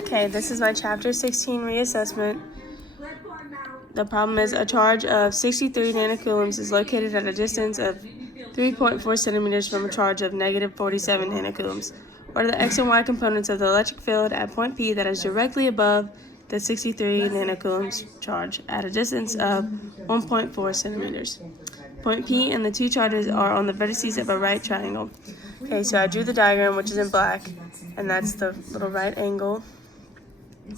Okay, this is my chapter 16 reassessment. The problem is a charge of 63 nanocoulombs is located at a distance of 3.4 centimeters from a charge of negative 47 nanocoulombs. What are the x and y components of the electric field at point P that is directly above the 63 nanocoulombs charge at a distance of 1.4 centimeters? Point P and the two charges are on the vertices of a right triangle. Okay, so I drew the diagram, which is in black, and that's the little right angle.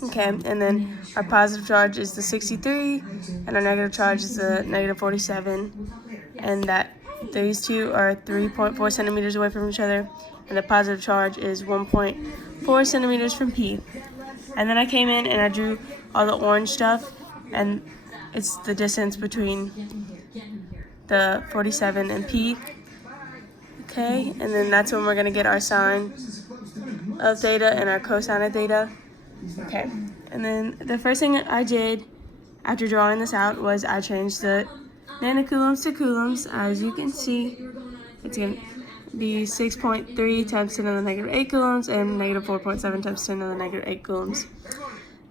Okay, and then our positive charge is the 63, and our negative charge is the negative 47, and that these two are 3.4 centimeters away from each other, and the positive charge is 1.4 centimeters from P. And then I came in and I drew all the orange stuff, and it's the distance between the 47 and P. Okay, and then that's when we're going to get our sine of theta and our cosine of theta. Okay, and then the first thing I did after drawing this out was I changed the nanocoulombs to coulombs. As you can see, it's going to be 6.3 times 10 to the negative 8 coulombs and negative 4.7 times 10 to the negative 8 coulombs.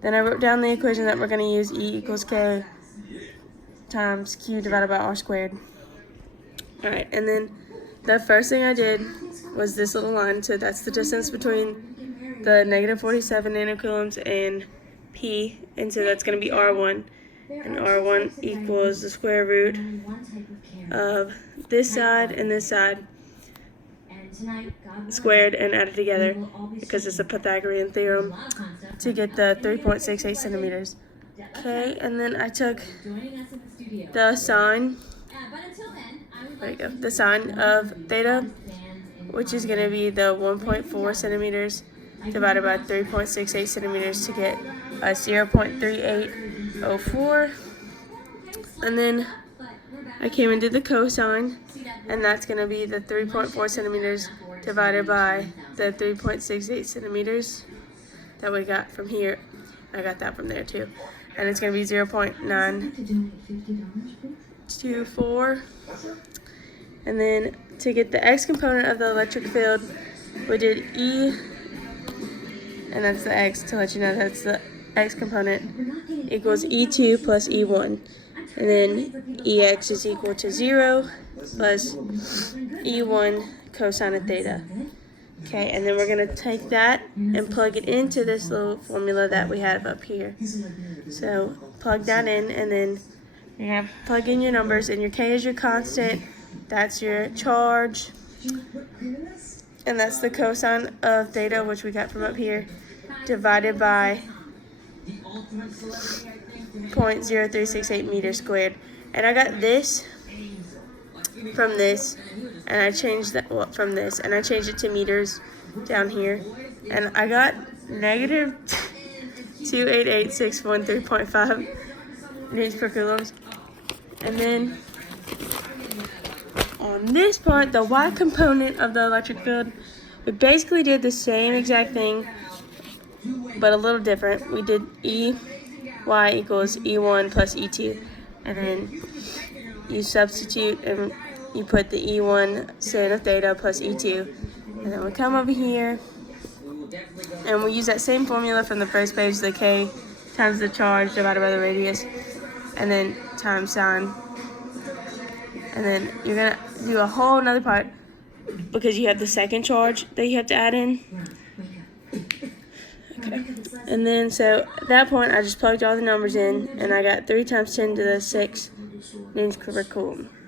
Then I wrote down the equation that we're going to use, E equals K times Q divided by R squared. Alright, and then the first thing I did was this little line, so that's the distance between the negative 47 nanocoulombs and P, and so that's going to be R1, and R1 equals the square root of this side and this side squared and added together, because it's a Pythagorean theorem, to get the 3.68 centimeters. Okay, and then I took the sine, there you go, the sine of theta, which is going to be the 1.4 centimeters divided by 3.68 centimeters to get a 0.3804. And then I came and did the cosine, and that's going to be the 3.4 centimeters divided by the 3.68 centimeters that we got from here. I got that from there too. And it's going to be 0.924. And then to get the x component of the electric field, we did E, and that's the x, to let you know that's the x component, equals E2 plus E1. And then EX is equal to 0 plus E1 cosine of theta. Okay, and then we're going to take that and plug it into this little formula that we have up here. So plug that in, and then you're going to plug in your numbers, and your K is your constant, that's your charge, and that's the cosine of theta, which we got from up here, divided by 0.0368 meters squared. And I got this from this, and I changed that from this, and I changed it to meters down here, and I got negative 288,613.5 newtons per coulombs. And then on this part, the y component of the electric field, we basically did the same exact thing, but a little different. We did E y equals E1 plus E2, and then you substitute and you put the E1 sin of theta plus E2, and then we come over here and we use that same formula from the first page, the K times the charge divided by the radius, and then times sine. And then you're going to do a whole another part because you have the second charge that you have to add in. Okay. And then so at that point I just plugged all the numbers in, and I got 3 times 10 to the 6 newtons per coulomb.